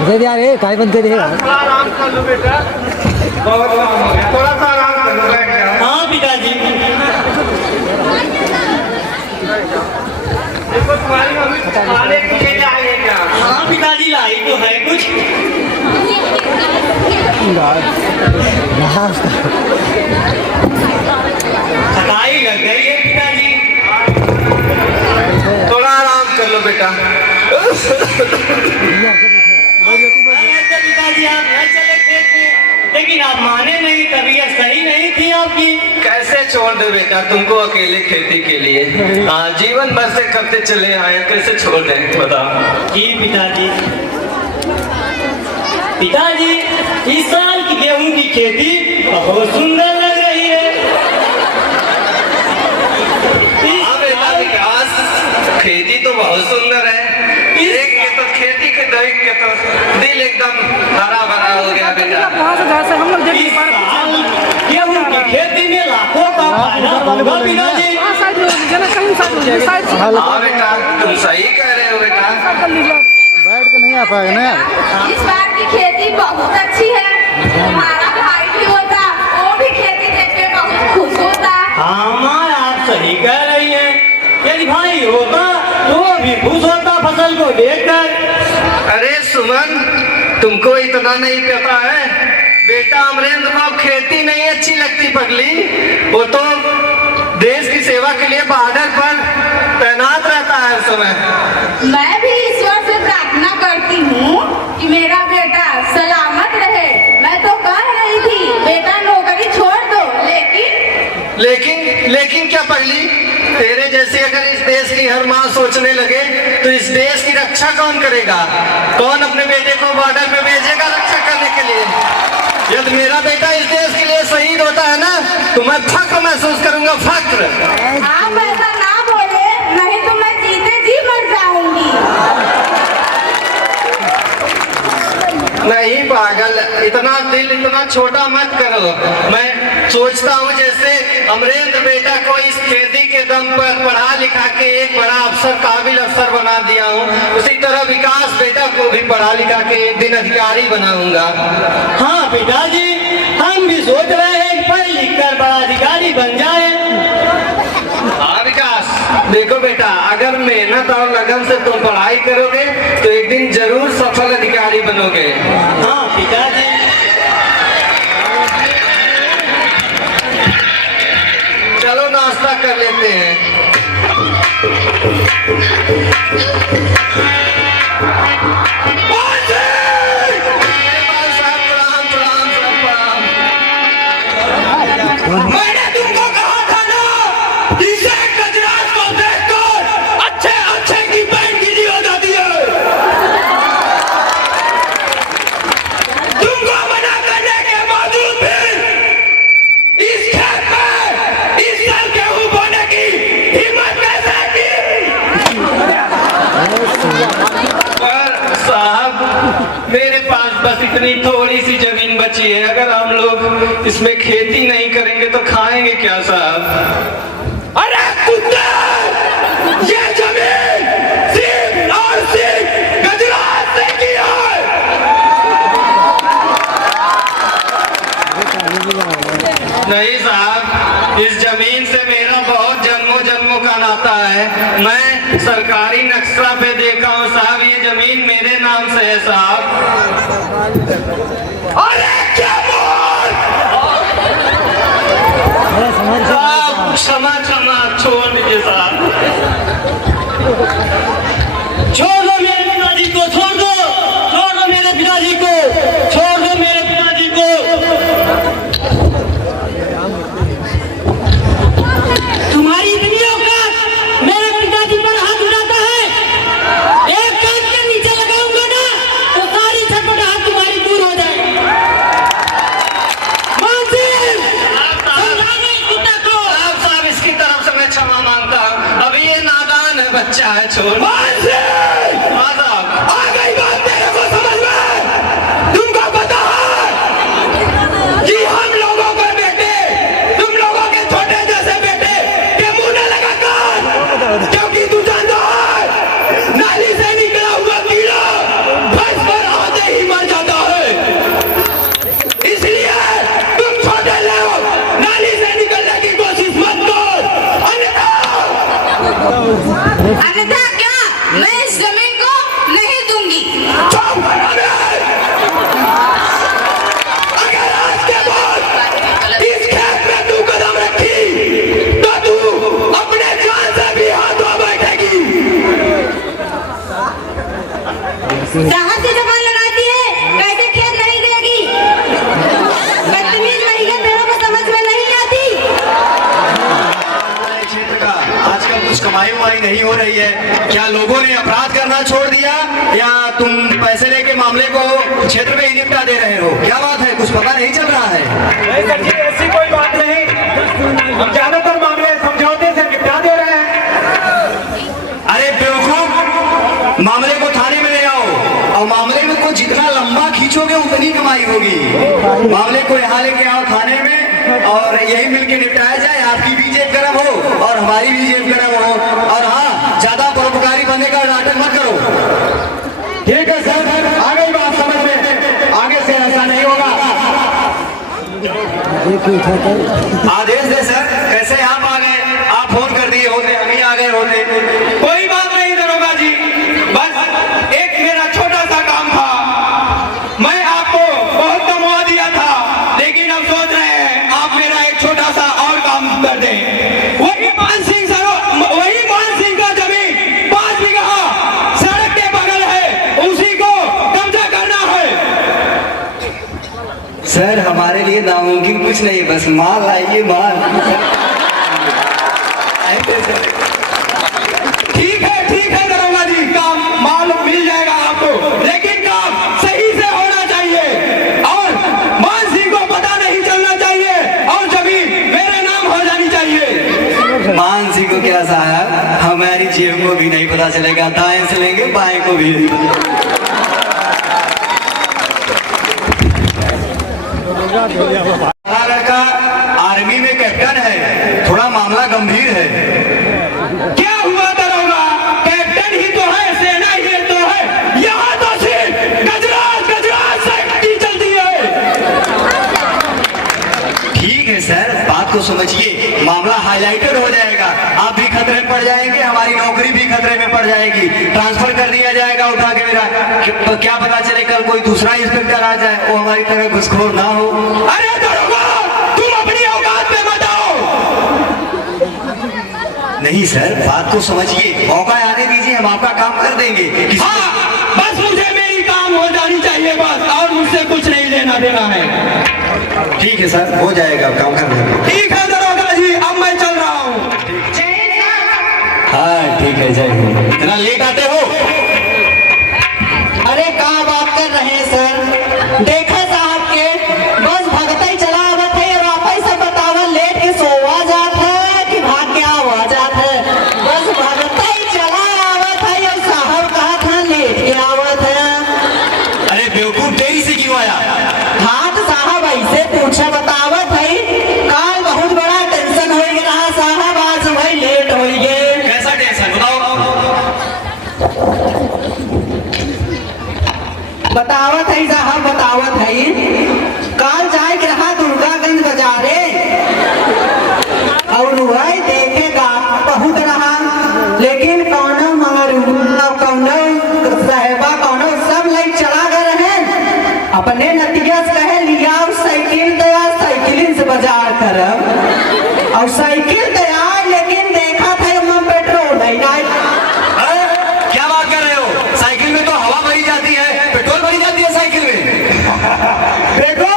दे यार, ये काय बंद कर दे यार। थोड़ा आराम कर लो बेटा, बहुत काम हो गया, थोड़ा सा आराम कर लो, बैठ जाओ। हाँ पिताजी। देखो तुम्हारी मम्मी खाने के लिए आई है क्या? हाँ पिताजी लाई तो है कुछ। थकाई लग गई है पिताजी। थोड़ा आराम कर लो बेटा। पिताजी आप घर चले खेत में, लेकिन आप माने नहीं, तबीयत सही नहीं थी आपकी। कैसे छोड़ दे बेटा तुमको अकेले खेती के लिए? हाँ, जीवन भर से करते चले आए, कैसे छोड़ दें बताओ? जी पिताजी। पिताजी इस साल की गेहूं की खेती बहुत सुंदर लग रही है। हाँ बेटा विकास, खेती तो बहुत सुंदर है। देख के तो खेती के देख के तो दिल एकदम हरा भरा हो गया बेटा। इस साल गेहूं की खेती में लाखों का फायदा होगा पिताजी। हाँ बेटा तुम सही कह रहे हो बेटा। बैठ के नहीं आ पाएगा ना यार। इस बार की खेती बहुत अच्छी है। हमारा भाई भी होता, वो भी खेती देख के बहुत खुश होता। हाँ माँ आप सही कह रही हैं। यदि भाई होता तो वो भी खुश होता फसल को देखकर। अरे सुमन, तुमको इतना नहीं पता है बेटा, अमरेंद्र को खेती नहीं अच्छी लगती पगली। वो तो देश की सेवा के लिए बॉर्डर पर तैनात रहता है हर समय। मैं भी ईश्वर से प्रार्थना करती हूँ कि मेरा बेटा सलामत रहे। मैं तो कह रही थी बेटा नौकरी छोड़ दो, लेकिन क्या पगली, तेरे जैसे अगर इस देश की हर माँ सोचने लगे तो इस देश की रक्षा कौन करेगा? कौन अपने बेटे को बॉर्डर पे भेजेगा रक्षा करने के लिए? यदि मेरा बेटा इस देश के लिए शहीद होता है ना तो मैं फक्र महसूस करूंगा, फक्र। आप ऐसा ना बोले, नहीं तो मैं जीते जी मर जाऊंगी। नहीं पागल, इतना दिल इतना छोटा मत करो। मैं सोचता हूँ जैसे अमरेंद्र बेटा को इस खेती के दम पर पढ़ा लिखा के एक बड़ा अफसर, काबिल अफसर बना दिया हूँ, उसी तरह विकास बेटा को भी पढ़ा लिखा के एक दिन अधिकारी बनाऊंगा। हाँ पिताजी हम भी सोच रहे हैं पढ़ लिख कर बड़ा अधिकारी बन जाए। हाँ विकास, देखो बेटा अगर मेहनत और लगन से तुम पढ़ाई करोगे तो एक दिन जरूर सफल अधिकारी बनोगे। हाँ पिताजी। चलो नाश्ता कर लेते हैं। मैंने तुमको कहा था ना, इसे गुजरात को देखकर अच्छे अच्छे की बैंड गिरी हो जाती है। तुमको मना करने के बावजूद भी इस खेत में इस साल गेहूं बोने की हिम्मत कैसे की? पर साहब मेरे पास बस इतनी थोड़ी सी जमीन बची है, अगर हम लोग इसमें खेती नहीं करेंगे तो खाएंगे क्या साहब? अरे कुत्ते, ये जमीन सिर्फ और सिर्फ गुजरात से की है। नहीं साहब, इस जमीन से मेरा बहुत जन्मों जन्मों का नाता है। मैं सरकारी नक्शा पे देखा हूँ साहब, ये जमीन मेरे नाम से है साहब। अरे क्या बोल? साहब क्षमा क्षमा, छोड़ दीजिए साहब। छोड़ दो मेरे पिताजी को, छोड़ दो, छोड़ दो मेरे पिताजी को, छोड़ दो मेरे पिताजी को। तुम्हारी इतनी औकात मेरे पिताजी पर हाथ उठाता है? एक कान के नीचे लगाऊंगा ना तो सारी छटपटाहट तुम्हारी दूर हो जाएगी। साहब इसकी तरफ से मैं क्षमा मांगता हूँ, अभी ये नादान है, बच्चा है, छोड़। हाँ साहब, आ गई बात तेरे को समझ में? तुमको पता है कि हम लोगों के बेटे तुम लोगों के छोटे जैसे बेटे के मुंह न लगा कर, क्योंकि तू जानता है नाली से निकला हुआ कीड़ा फंस पर आते ही मैं इस जमीन को नहीं दूंगी। चुप करो बे! अगर आज के बाद इस खेत में तू कदम रखी तो तू अपने जान से भी हाथ धो बैठेगी। कहाँ से जबान लगाती है? कैसे खेत नहीं गिरेगी? बदतमीज महिला तेरों को समझ में नहीं आती। क्षेत्र का आजकल कुछ कमाई उमाई नहीं हो रही है, क्या लोगों ने अपराध करना छोड़ दिया या तुम पैसे लेके मामले को क्षेत्र में ही निपटा दे रहे हो? क्या बात है, कुछ पता नहीं चल रहा है? नहीं सर जी, ऐसी कोई बात नहीं। हम ज्यादातर मामले समझौते से निपटा दे रहे हैं। अरे बेवकूफ, मामले को थाने में ले आओ और मामले में को जितना लंबा खींचोगे उतनी कमाई होगी। मामले को यहाँ लेके आओ थाने में और यही मिलके निपटाया जाए। आपकी भी जेब गर्म हो और हमारी भी जेब गर्म हो। और हाँ, ज्यादा परोपकारी बनने का नाटक मत करो। ठीक है सर, आ गई बात समझ में। आगे से ऐसा नहीं होगा। आदेश दे सर, कैसे आप आ गए? आप फोन कर दिए होते, हम ही आ गए होते। कोई बात नहीं दरोगा जी, बस एक मेरा छोटा सा काम था। मैं आपको बहुत कमवा दिया था, लेकिन अब सोच रहे हैं आप मेरा एक छोटा सा और काम कर दें। वही मान सिंह का जमीन 5 बीघा सड़क के बगल है, उसी को कब्जा करना है। सर हमारे लिए नामुमकिन कुछ नहीं, बस माल लाइए माल। ठीक है दरोगा जी, काम माल मिल जाएगा आपको, लेकिन काम सही से होना चाहिए और मान सिंह को पता नहीं चलना चाहिए और जमीन मेरे नाम हो जानी चाहिए। मान सिंह को क्या साहब, हमारी जेब को भी नहीं पता चलेगा, दाएं से लेंगे बाएं को भी नहीं पता। हमारा लड़का आर्मी में कैप्टन है, थोड़ा मामला गंभीर है। क्या हुआ दरोगा, कैप्टन ही तो है, सेना ही तो है, यहाँ तो सिर्फ गजराज से गाड़ी चलती है। ठीक है सर, बात को समझिए, मामला हाईलाइटेड हो जाएगा, आप भी खतरे में पड़ जाएंगे, हमारी नौकरी भी खतरे में पड़ जाएगी, ट्रांसफर कर दिया जाएगा उठा के मेरा। क्या पता चले कल कोई दूसरा इंस्पेक्टर आ जाए, वो हमारी तरह घुसखोर ना हो। अरे दरोगा, तुम अपनी औकात पे मत आओ। नहीं सर, बात को समझिए, मौका आने दीजिए, हम आपका काम कर देंगे। हाँ, बस मुझे मेरी काम हो जानी चाहिए बस, और मुझसे कुछ नहीं लेना देना है। ठीक है सर, हो जाएगा, काम कर देंगे। ठीक है दरोगा जी, अब मैं चल रहा हूँ। हाँ ठीक है, जय हिंद। इतना लेट आते हो? अरे कहाँ बात कर रहे हैं सर? देखे साहब के बस भगते ही चला आवत है और वापस से बतावा लेट के सोवा जात है कि भाग के आवा जात है। बस भगते ही चला आवत है और साहब कहा था लेट के आवत है। अरे बेवकूफ, देरी से क्यों आया? हाँ तो साहब ऐसे पूछा बतावत है, काल बहुत बड़ा टेंशन हो गया साहब, आज वही लेट हो गए। कैसा टेंशन बताओ? बतावत है साहब, बतावत है, काल जाए के रहा दुर्गागंज बाजारे और वही देखेगा बहुत रहा, लेकिन कौनो कौनो साहेबा कौनो सब लाइक चला गए हैं अपने नतिया से कहे लिया साइकिल तैयार, साइकिलिंग से बाजार करब और साइकिल तैयार, लेकिन देखा था पेट्रोल नहीं आई। क्या बात कर रहे हो? साइकिल में तो हवा भरी जाती है, पेट्रोल भरी जाती है साइकिल में। देखो,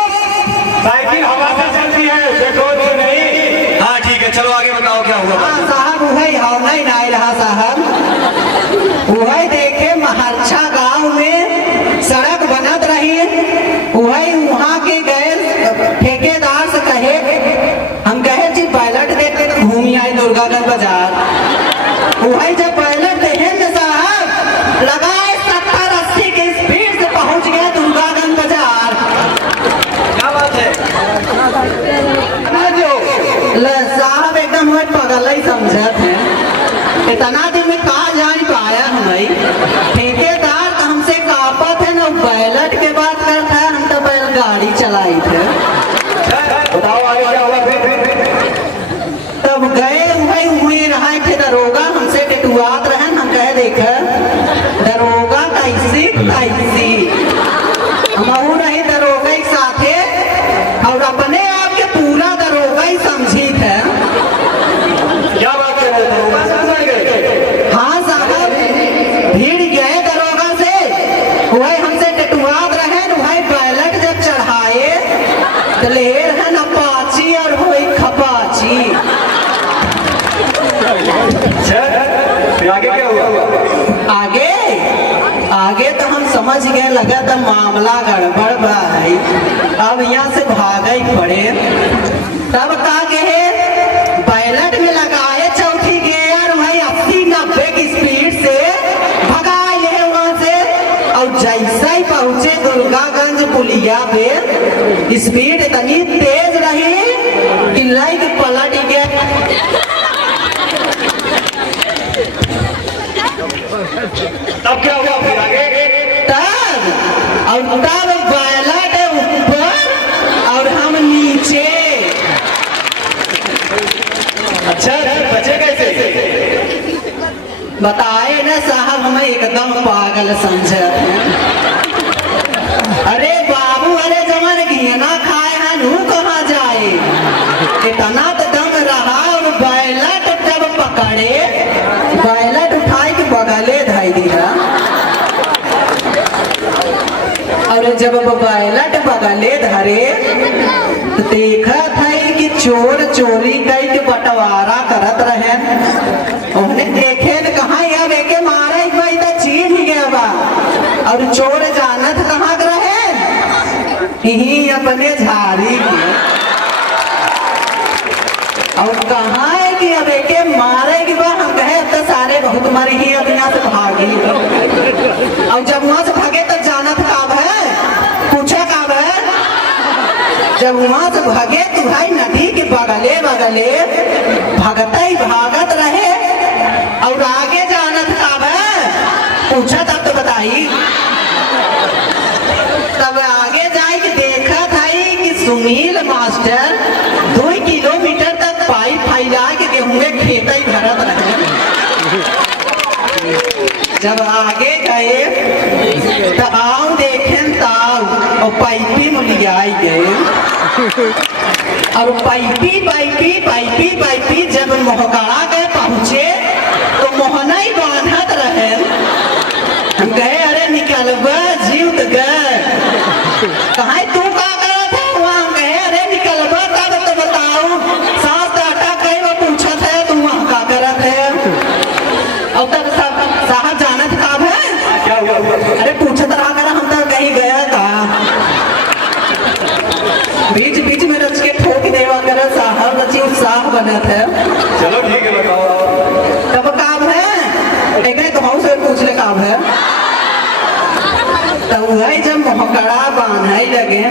साइकिल हवा से चलती है, पेट्रोल से नहीं। हाँ ठीक है, चलो आगे बताओ क्या हुआ। हाँ साहब, वही हाव नहीं ना रहा साहब, वही देखे महरछा गांव में सड़क बनत रही, वही वहाँ के गए ठेकेदार से कहे, हम कहे जी पायलट देते तो घूमी आई दुर्गागंज बाजार। वही जब पायलट देखे तो साहब लगाए 70-80 की स्पीड से पहुँच गए दुर्गागंज बाजार। क्या बात है? साहब एकदम हमें पगल ही समझत है, इतना दिन में कहा जान पाया हमें। ठेकेदार तो हमसे कापत है ना, बैलट के बात करता है, हम तो बैलगाड़ी चलाई थे। बताओ आगे क्या हुआ फिर? तब गए वही हुए रहा थे दरोगा, हमसे टिटुआत रहे, हम कहे देख दरोगा कैसी कैसी हमहू रही दरोगा एक साथे और अपने आप के पूरा दरोगा ही समझी थे। क्या बात कर रहे थे? दरोगा से फंस गए? हाँ साहब, भीड़ गए दरोगा से, वही हमसे टिटुआत रहे न, वही बैलेट जब चढ़ाए तो लेर है न पाची और वही खपाची। फिर आगे क्या हुआ? आगे तो हम समझ गए, लगा तो मामला गड़बड़ बा है, अब यहाँ से भागे पड़े। तब का कहे बैलेट में लगाए चौथी गियर, वही 80-90 की स्पीड से भगाए ले वहां से। और जैसे ही पहुंचे दुर्गागंज पुलिया पे, स्पीड इतनी तेज रही कि लाइक पलट गया। तब क्या हुआ फिर आगे? तब बैलेट ऊपर और हम नीचे। अच्छा, बचे कैसे? बताए ना साहब, हमें एकदम पागल समझे। अरे बाबू, अरे जमन घिना खाए हैं नू कहाँ जाए, इतना तो दम रहा। और बैलेट जब पकड़े, बैलेट उठाए के बगले धाई दिया। और जब बैलेट बगले धरे तो देखा था कि चोर चोरी कई के बंटवारा करत रहे। उन्हें देखे न कहा अब एके मारे भाई तो चीन ही गया बा। और चोर जानत कहाँ के रहे, यही अपने झाड़ी के। और कहा है कि अब एके मारे के बाद हम कहे अब तो सारे बहुत मरी ही, अब यहाँ से भागी। और जब वहां से भागे तब जानत काब है, पूछा काब है। जब वहां से भागे तो भाई नदी के बगले बगले भागता ही भागत रहे। और आगे जानत काब है, पूछा तब तो बताई। तब आगे जाए कि देखा था कि सुनील मास्टर 2 किलोमीटर तक पाइप फैला के गेहूं खेत ही भरत रहे। जब आगे गए तो आओ देखें ताऊ, और पाइपी मुलियाई गए। और पाइपी जब मोहकाड़ा गए पहुंचे तो मोहना ही बांधत रहे। हम कहे अरे निकलबा जीव गए, कहा तू का करत है वहाँ? कहे अरे निकलबा तब तो बताओ, सास डाटा कहे वो पूछत है तू वहाँ का करत है। और तब साहब जानत काब है, क्या हुआ? अरे पूछत रहा कर, हम तो कहीं गया था। बीच बीच में रच के ठोक देवा कर साहब, रची उत्साह बनत है। चलो ठीक है, बताओ। तब काब है, एक तो से पूछ ले काब है। तो वही जब मोहकड़ा बांधे लगे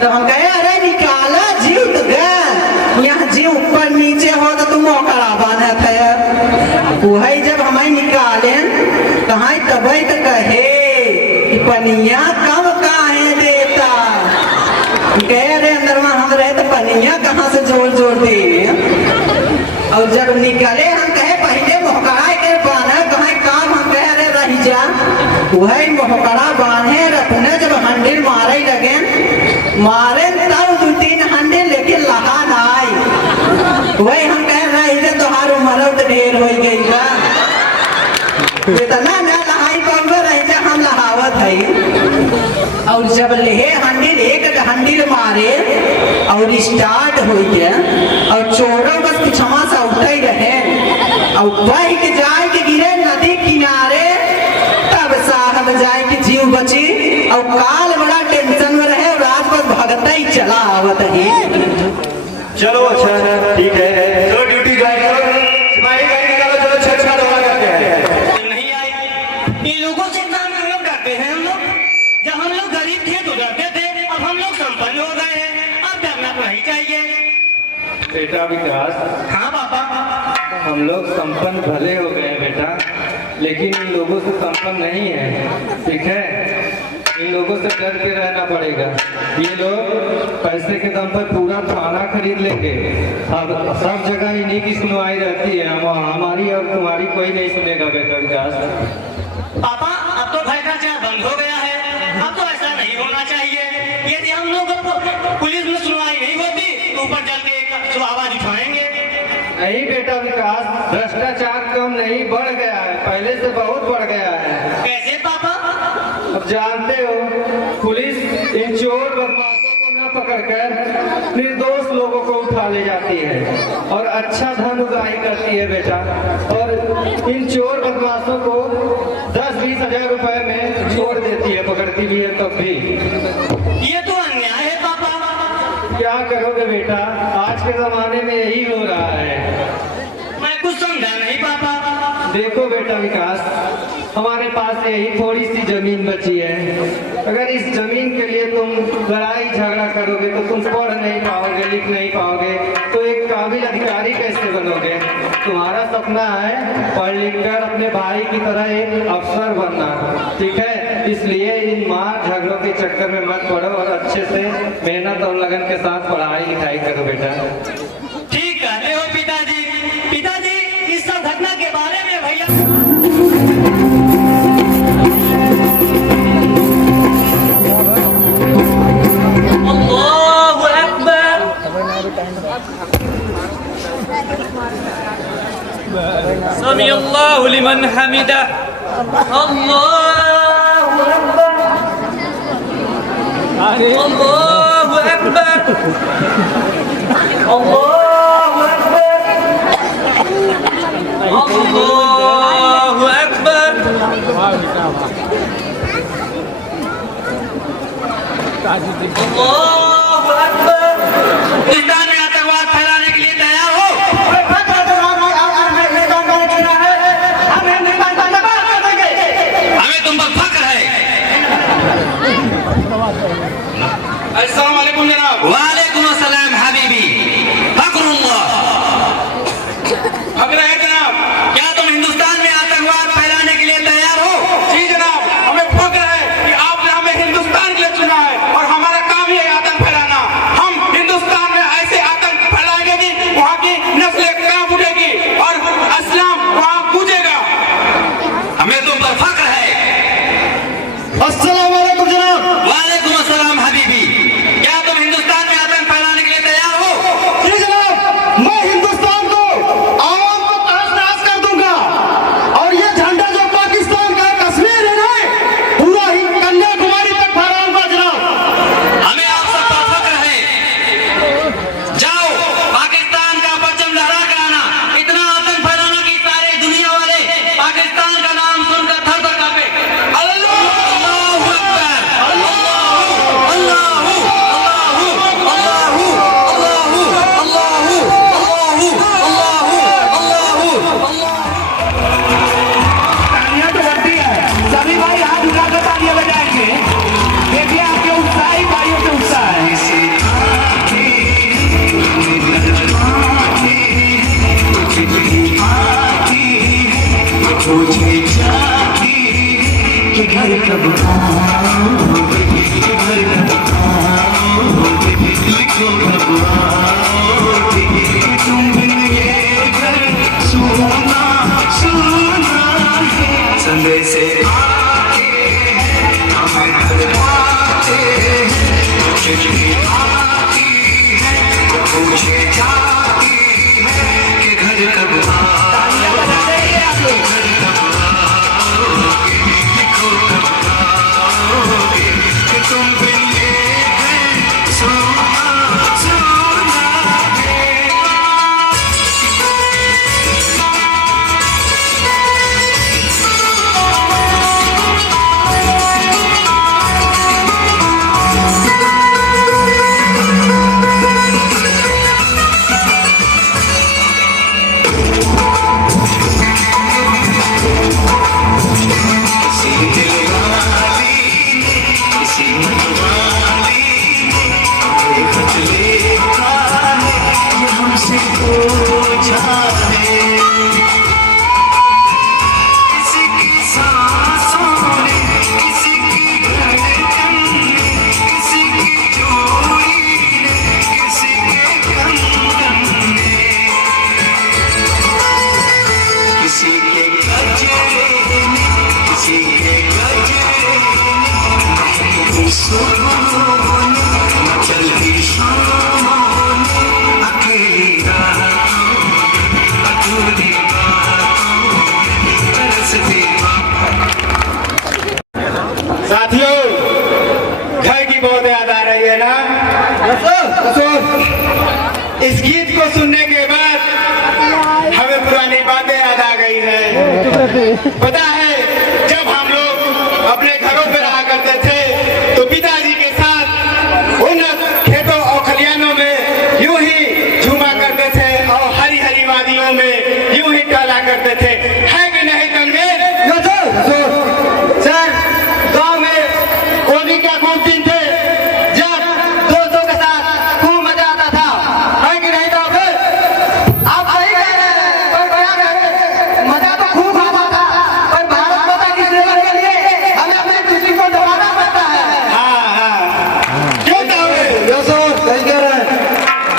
तो हम कहे अरे निकाला जीव तो गए, यहाँ जीव ऊपर नीचे हो तो तुम मोहकड़ा बांधत है। वही जब हमें निकाले कहा तब तो कहे कि पनिया कम काहे देता। कह रहे अंदर में हम रहे तो पनिया कहाँ से जोड़ जोड़ दे। और जब निकले हम कहे पहले मोहकड़ा के बांधे, कहा काम हम कह रहे रही जा। वही मोहकड़ा बांधे रखने, जब हंडिल मारे लगे, मारे तब 2-3 हंडिल लेकिन लहा ना आई। वही हम कह रहे थे तोहार उम्र तो ढेर हो गई बा, इतना ना लहाई पाऊंगा रह जा, हम लहावत है। और जब लेहे हंडिल एक हंडिल मारे और स्टार्ट हो गया, और चोरों बस पिछवा से उठे ही रहे। और बह के जाए के गिरे नदी किनारे, तब साहब जाए कि जीव बची। और काल बड़ा टेंशन में रहे, और रात भर भगता ही चला आवत ही। चलो अच्छा है, ठीक है, चलो ड्यूटी ज्वाइन करो, सिपाही गाड़ी निकालो, चलो 6 दौड़ा करते हैं। नहीं आई इन लोगों से इतना हम लोग डरते हैं। हम लोग जब हम लोग गरीब थे तो डरते थे, अब हम लोग संपन्न हो गए हैं, अब डरना तो नहीं चाहिए। बेटा विकास, हाँ पापा, हम लोग संपन्न भले हो गए बेटा, लेकिन इन लोगों से संपन्न नहीं है, ठीक है। इन लोगों से डर के रहना पड़ेगा। ये लोग पैसे के दम पर पूरा थाना खरीद लेंगे, अब सब जगह इन्हीं की सुनवाई रहती है, हमारी और तुम्हारी कोई नहीं सुनेगा बेटा विकास। नहीं बेटा विकास, भ्रष्टाचार कम नहीं बढ़ गया है, पहले से बहुत बढ़ गया है। कैसे पापा? अब जानते हो पुलिस इन चोर बदमाशों को न पकड़कर निर्दोष लोगों को उठा ले जाती है और अच्छा धन उगाही करती है बेटा। और इन चोर बदमाशों को 10-20 हजार रुपए में छोड़ देती है, पकड़ती भी है तब भी। ये तो अन्याय है पापा। क्या करोगे बेटा, आज के जमाने में यही हो रहा है। मैं कुछ समझा नहीं पापा। देखो बेटा विकास, हमारे पास यही थोड़ी सी जमीन बची है। अगर इस जमीन के लिए तुम लड़ाई झगड़ा करोगे तो तुम पढ़ नहीं पाओगे, लिख नहीं पाओगे, तो एक काबिल अधिकारी कैसे बनोगे? तुम्हारा सपना है पढ़ लिख कर अपने भाई की तरह एक अफसर बनना, ठीक है? इसलिए इन मार झगड़ों के चक्कर में मत पड़ो और अच्छे से मेहनत और लगन के साथ पढ़ाई लिखाई करो बेटा। ठीक कहते हो पिताजी। पिताजी, इस सब घटना के बारे में भैया अल्लाहु अकबर। समी अल्लाहु लिमन हमिदा। अल्लाहु अकबर। अल्लाहु अकबर। अल्लाहु अकबर। अल्लाहु अकबर। अल्लाहु अकबर। हिंदुस्तान में आतंकवाद फैलाने के लिए तैयार हो। हमें तुम पर फख्र है। अस्सलाम वालेकुम जनाब। वालेकुम अस्सलाम हबीबी। फख्रुल्लाह। फख्र है जनाब। क्या तुम हिंदुस्तान में आतंकवाद फैलाने के लिए तैयार हो? जी जनाब, हमें फख्र है कि आपने हमें हिंदुस्तान के लिए चुना है और हमारा काम ही है आतंक फैलाना। हम हिंदुस्तान में ऐसे आतंक फैलाएंगे कि वहाँ की नस्लें कांप उठेगी और इस्लाम वहाँ पूजेगा। हमें तुम पर फख्र है। अस्सलाम वालेकुम जनाब। वालेकुम अस्सलाम हबीबी। क्या तुम हिंदुस्तान में आतंक फैलाने के लिए तैयार हो? जी जनाब, मैं हिंदुस्तान को आवाम को तहस-नहस कर दूंगा और ये झंडा जो पाकिस्तान का कश्मीर है ना, पूरा ही कन्याकुमारी तक फहराऊंगा जनाब। हमें आप सब पर फख्र है। जाओ पाकिस्तान का परचम लहरा कर आना। इतना आतंक फैलाना कि सारी दुनिया वाले पाकिस्तान का नाम सुनकर थर-थर कांपे। अल्लाहु अकबर। तालियां तो बनती है। सभी भाई हाथ उठाकर तालियां बजाएंगे। देखिए आपके उत्साही भाइयों के उत्साह है। इस गीत को सुनने के बाद हमें पुरानी बातें याद आ गई है। पता है जब हम लोग अपने घरों पर रहा करते थे तो पिताजी के साथ उन खेतों और खलियानों में यूं ही झूमा करते थे और हरी हरी वादियों में यूं ही टहला करते थे, है कि नहीं तनवीर? सर, गांव में होली का खूब दिन थे जब दोस्तों के साथ खूब मजा आता था, है कि नहीं डॉक्टर? आप सही कह रहे हैं, पर क्या करें, मजा तो खूब आता था, पर भारत माता की सेवा के लिए हमें अपने किसी को दबाना पड़ता है। हाँ क्यों तावे? सही कह रहे हैं।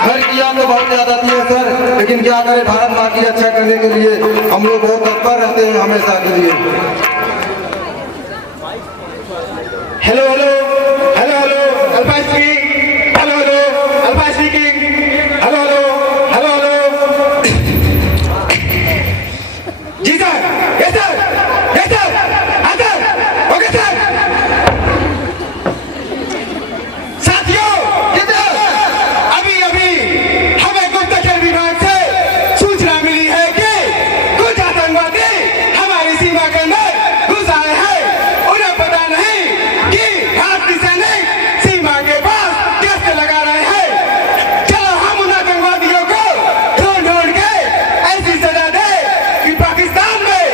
घर की याद तो बहुत याद आती है सर, लेकिन क्या करें, भारत माँ की रक्षा करने के लिए हम लोग बहुत तत्पर रहते हैं हमेशा के लिए। Hello hello hello hello alpha speaking, hello hello alpha speaking, hello hello hello hello. जी sir, yes sir, yes sir, हाँ सर, ओके सर। साथियों, अभी अभी हमें गुप्तचर विभाग से सूचना मिली है कि कुछ आतंकवादी हमारी सीमा के अंदर घुस आए हैं। उन्हें पता नहीं कि भारतीय सैनिक सीमा के पास गश्त लगा रहे हैं। चलो हम उन आतंकवादियों को ढूंढ ढूंढ के ऐसी सजा दे कि पाकिस्तान में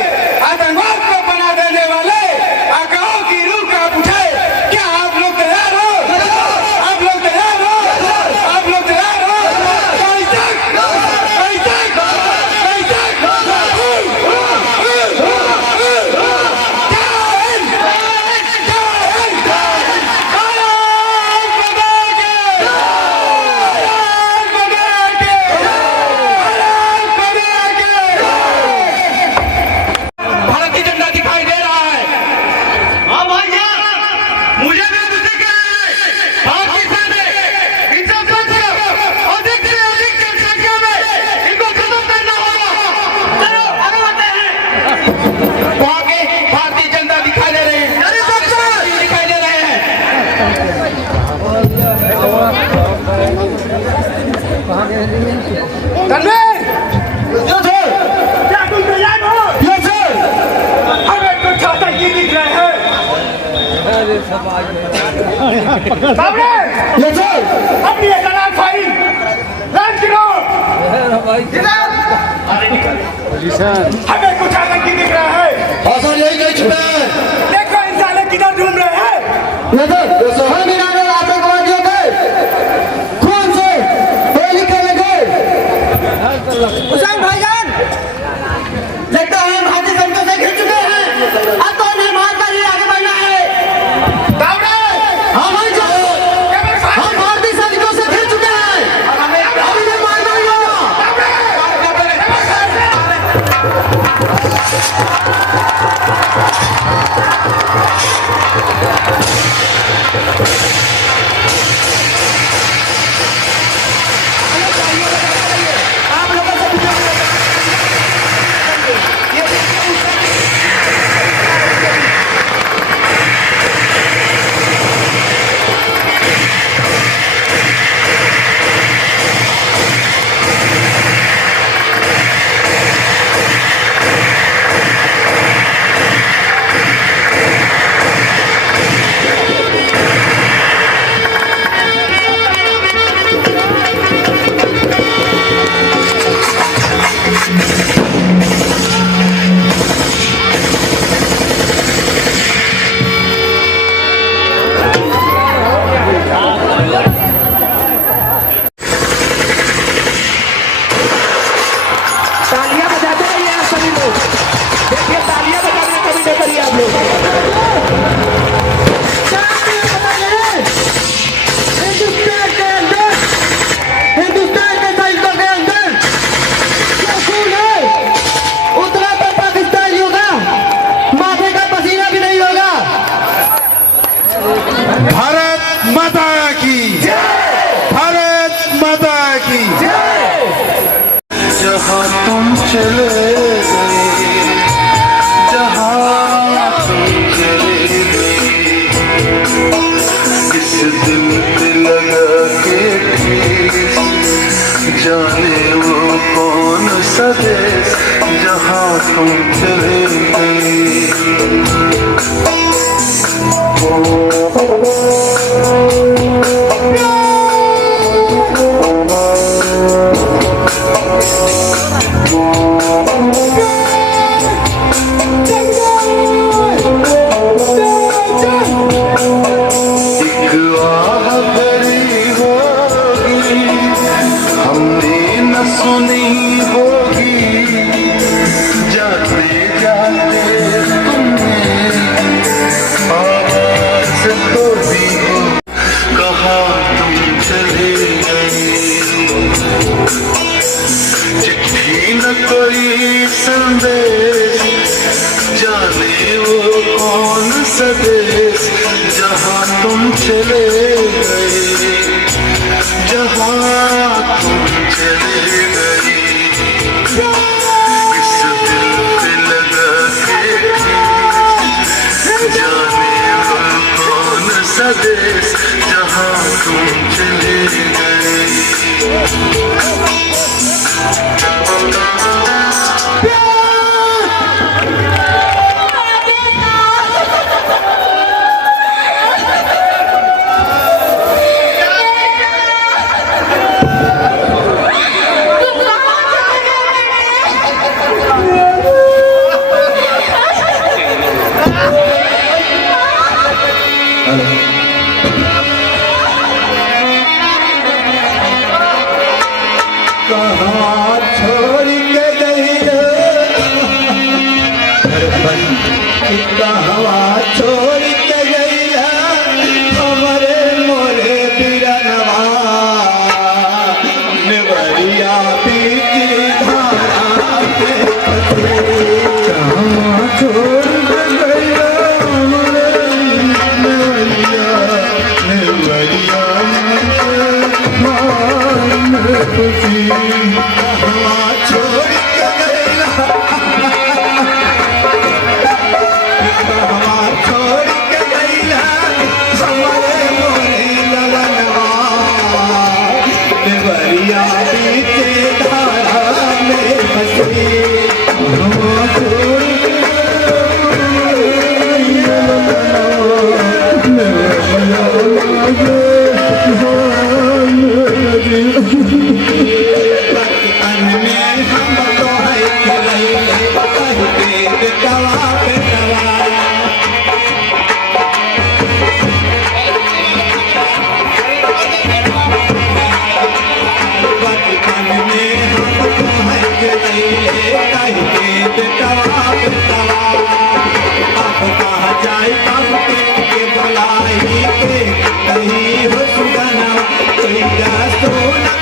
आतंकवाद को बना देने वाले आकाओं की रूह का पूछे। क्या आप लोग तैयार हो? आप लोग तैयार हो? आप लोग तैयार हो? कहीं तक, कहीं तक, कहीं तक। भारत की झंडा दिखाई दे रहा है। हाँ भाई साहब, मुझे भी मुझसे क्या है? भारतीय सैनिक इन सब अधिक से अधिक जनसंख्या में इनको खत्म करना होगा। चलो आगे बढ़ते हैं। वहाँ पे भारतीय जनता दिखाई दे रही है, दिखाई दे रहे हैं। क्या तुम तैयार हो? हमें कुछ आतंकी दिख रहे हैं। अपनी एतराज फाइल रद्द करो। हमें कुछ आतंकी दिख रहा है। यही कही छुपा है। देखो इंसान किधर ढूंढ रहे हैं। हम इरादे आतंकवादियों के खून से होली खेलेंगे। हुसैन भाईजान, लगता है हम भारतीय सैनिकों से घिर चुके हैं। अब तो उन्हें मारकर ही आगे बढ़ना है। हाँ भाई साहब, हम भारतीय सैनिकों से घिर चुके हैं, अब इन्हें मारना ही होगा। स्वदेश जहाँ तुम चले गए, जहाँ तुम चले गए, इस दिल पे लगा के जाने वो कौन सा देश जहाँ तुम चले गए। कहाँ छोड़ के गई कहाँ छोड़ के गई हमारे मोरे बिरनवा नेवरिया बीती धारा के कहाँ छोड़ के गई हमारे नेवरिया नेवरिया खुशी कहाँ छोड़ के गई कहाँ छोड़ के गई हमारे मोरे ललनवा देवरिया बीते धारा में फंसी कहाँ छोड़ के गई कहीं हो सुगना कोई सोना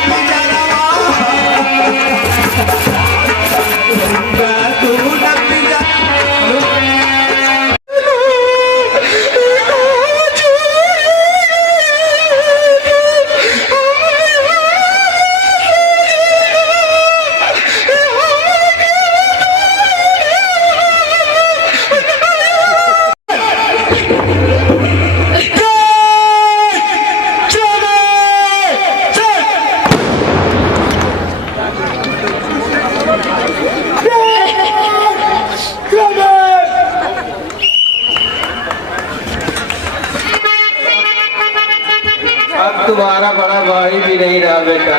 अब तुम्हारा बड़ा भाई भी नहीं रहा बेटा।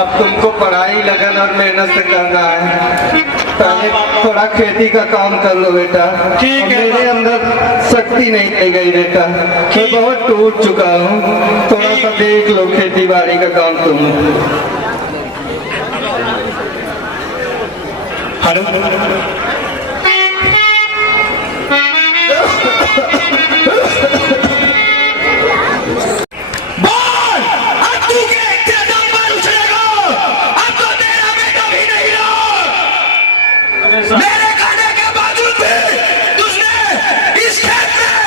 अब तुमको पढ़ाई लगन और मेहनत से करना है। पहले थोड़ा खेती का काम कर लो बेटा। मेरे अंदर शक्ति नहीं रह गई बेटा, मैं बहुत टूट चुका हूँ। थोड़ा सा देख लो खेती बाड़ी का काम तुम। मेरे कहने के बावजूद भी तुझने इस खेत में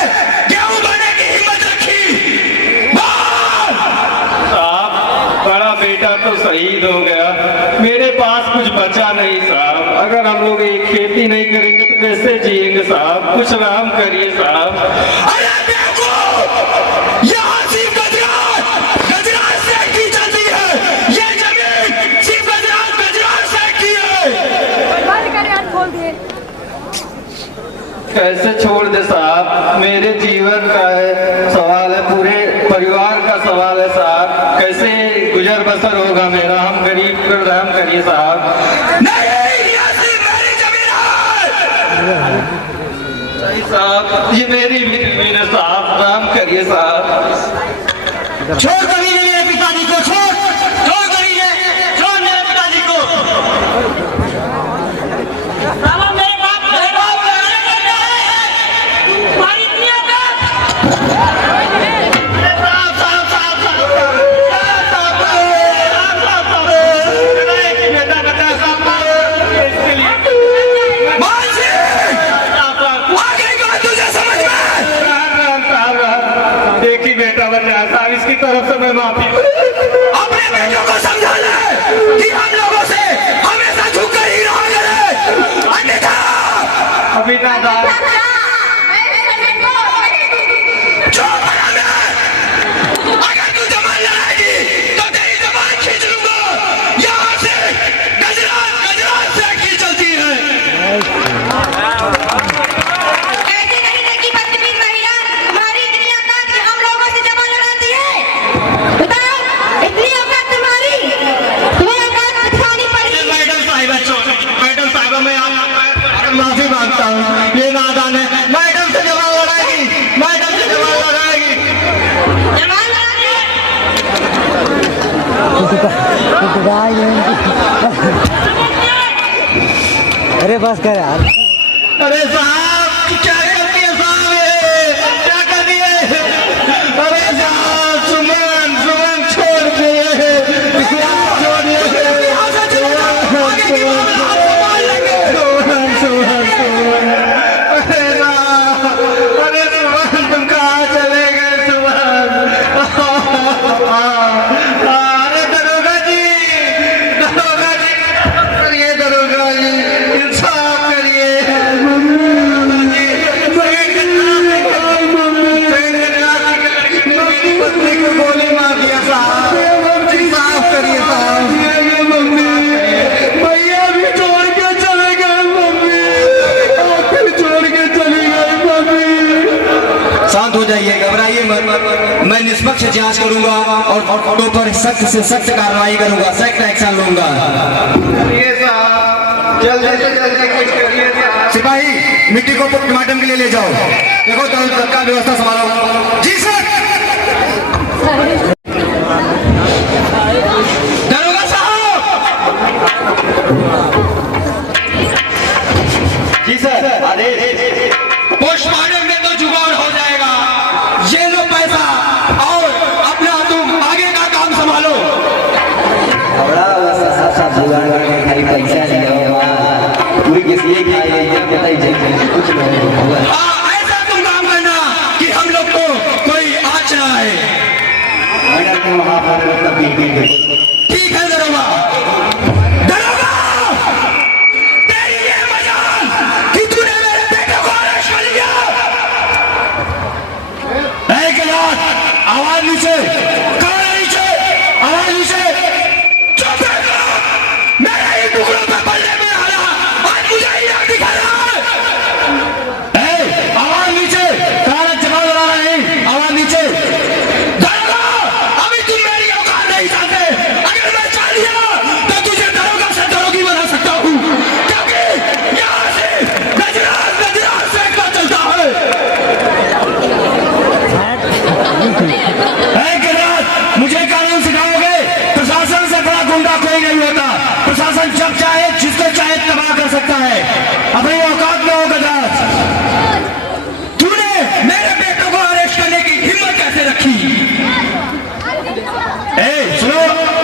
गेहूं बोने की हिम्मत रखी। साहब, बड़ा बेटा तो शहीद हो गया, मेरे पास कुछ बचा नहीं साहब। अगर हम लोग ये खेती नहीं करेंगे तो कैसे जिएंगे साहब? कुछ आराम करिए साहब। अरे देखो, यहाँ सिर्फ गजराज से की चलती है। ये जमीन सिर्फ गजराज से की है। कैसे छोड़ दे साहब? मेरे जीवन का है सवाल है, पूरे परिवार का सवाल है साहब। कैसे गुजर बसर होगा मेरा? हम गरीब पर रहम करिए साहब। नहीं, ये सिर्फ मेरी जमीन है। नहीं साहब, ये मेरी भी जमीन है साहब, रहम करिए साहब। छोड़ कभी मेरे पिताजी को, छोड़ कभी छोड़ मेरे पिताजी को। तुझे बस कर यार। अरे साहब क्या कर दिए साहब, ये क्या कर दिए? अरे साहब सुमन सुमन छोड़ दिए, छोड़ दिए। अरे सुमन तुम कहाँ चले गए सुमन? अरे दरोगा जी करिए, दरोगा जी इंसाफ करिए। पत्नी को गोली मार दिया साहब, इंसाफ करिए साहब। भैया भी छोड़ के चले गए मम्मी, छोड़ के चली गई मम्मी। शांत हो जाइए, घबराइए मत। मैं निष्पक्ष जांच करूंगा और तो पर सख्त से सख्त कार्रवाई करूंगा, सख्त एक्शन लूंगा। करिए साहब, जल्दी से जल्दी कुछ करिए साहब। सिपाही मिट्टी को पोस्टमार्टम के लिए ले जाओ। देखो तत्काल व्यवस्था संभालो। जी सर। दरोगा साहब, जी सर आदेश। पोस्टमार्टम में तो जुगाड़ हो जाएगा, ये लो पैसा और अपना तुम आगे का काम संभालो। खाली पैसा दिया पूरी किसी कुछ नहीं। हाँ ऐसा तुम काम करना कि हम लोग को कोई आँच ना आए। ठीक है दरोगा। दरोगा, तेरी ये मजाल कि तूने मेरे बेटे को अरेस्ट कर लिया। आवाज नीचे, कौन है नीचे? आवाज नीचे। चुप रहो, मेरे ही टुकड़ों पे पलने में आ रहा, आज मुझे ही याद दिखा रहा है। आवाज नीचे, सारा जवाब लगा रहे हैं। आवाज नीचे। दरोगा, अभी तुम मेरी औकात नहीं जानते। अगर मैं चाह लिया तो तुझे दरोगा से दरोगी बना सकता हूँ, क्योंकि यहाँ से गजराज गजराज फेंकना चलता है। गजराज, मुझे कानून सिखाओगे? प्रशासन से बड़ा गुंडा कोई नहीं होता। प्रशासन जब चाहे जिसको चाहे तबाह कर सकता है। अपनी औकात में हो गजराज। तूने मेरे बेटे को अरेस्ट करने की हिम्मत कैसे रखी? सुनो,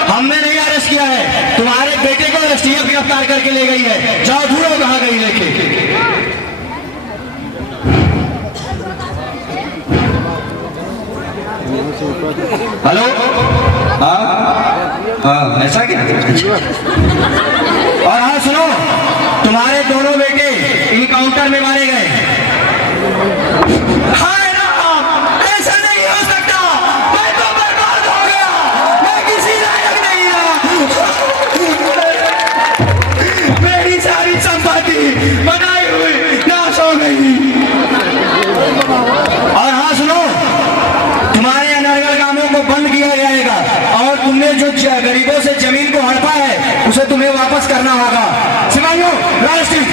हमने नहीं अरेस्ट किया है, तुम्हारे बेटे को एसटीएफ गिरफ्तार करके ले गई है। जाओ ढूंढो कहाँ गई लेके। हेलो, हाँ ऐसा क्या? और हाँ सुनो, तुम्हारे दोनों बेटे इनकाउंटर में मारे गए। हाय राम, ऐसा नहीं हो सकता। मैं तो बर्बाद हो गया, मैं किसी लायक नहीं रहा। मेरी सारी संपत्ति बनाई हुई नाश हो गई। और हाँ सुनो, तुम्हारे अनर्गल कामों को बंद किया जाएगा और तुमने जो गरीबों से जमीन को हड़पा है उसे तुम्हें वापस करना होगा। सिपाहियों, राष्ट्रीय